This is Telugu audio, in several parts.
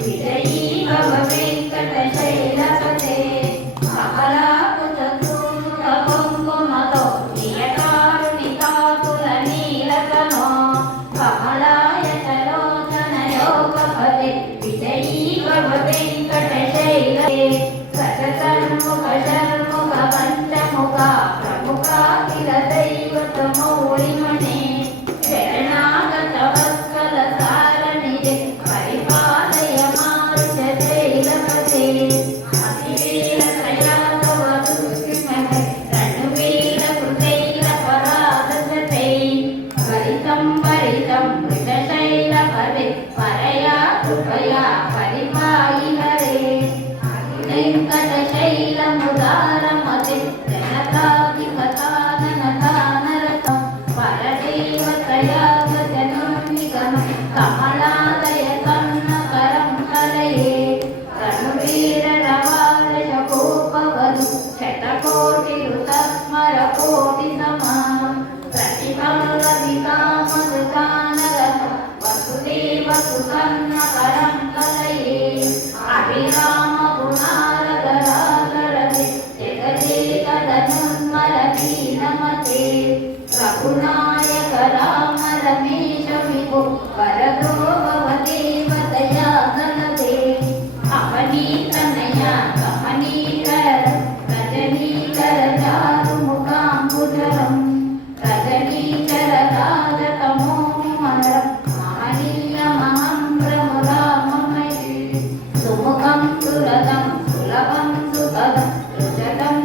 విజయీ భవ వెంకటశైలపతే కమలాపుతూత కుంకుమతో నియకారుణికాకుల నీలకనో కమలాయతలోచన యోగపదే విజయీ భవ వెంకటశైలపతే సచతన్ముఖ షణ్ముఖ పంచముఖ ప్రముఖ కిల దైవత మౌళిమణే శరణాగత వత్సల సారణిజే పరిపాలయ మారుష శైలపతే అతివీర దయాతవతు రణవీర కృతైల పరాధతే వరితం వరితం మృతశైలపదే పరయా కృపయా పరిపాయి హరే వెంకటశైలముదారమతే జనతాధిపతాననతానరతం పరదేవతయాగజనోన్నిగమ కమలాదయ కన్నకరం కలయే కనువీర రవారజ కోపవధు శతకోటిరుతస్మర కోటి సమానం ప్రతిపల్లవికామదుకానరత వసుదేవ సుకన్నకరం కలయే అభిరామ గుణాలగరాగరది జగదేకదనున్మలదీనమతే రఘునాయక రామ రమేశ విభో వరదో భవదేవతయా గణదే అవనీతనయ కమనీకర రజనీకర చారుముఖాంబుజరం రజనీకర రాజతమోమరం మహనీయమహం భ్రమరామమయీ సుముఖం సురదం సులభం సుపదం రుజతం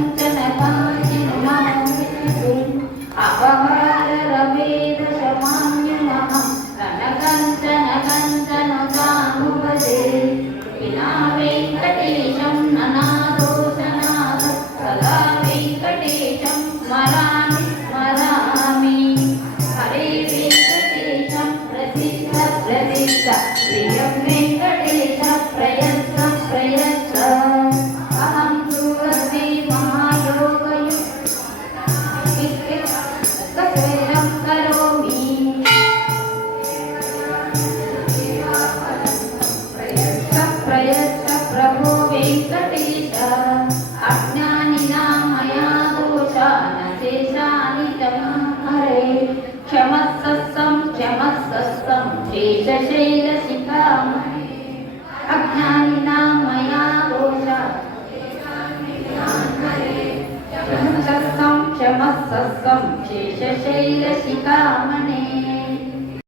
జనకాశినుమామితుం అపహార రవేద శమాన్యమహం రణకంచన కంచన సానుపదే వినా వెంకటేశం ననాదోషనాథ సదా వెంకటేశం స్మరామి స్మరామి హరే వెంకటేశం ప్రసిద్ధ ప్రసిద్ధ ప్రియం వెంకటేశ ప్రయత్న ప్రయత్న అహం సూరస్మి మహాయోగయుక్తం కరోమి ప్రయత్న ప్రయత్న ప్రభో వెంకటేశ అజ్ఞానినా మయా దోషాన శేషాని హరే క్షమస్సం క్షమస్సం శేషశైలశిఖామణి అజ్ఞానినా మయా దోషాన్ క్షమస్సం శేషశైలశిఖామణి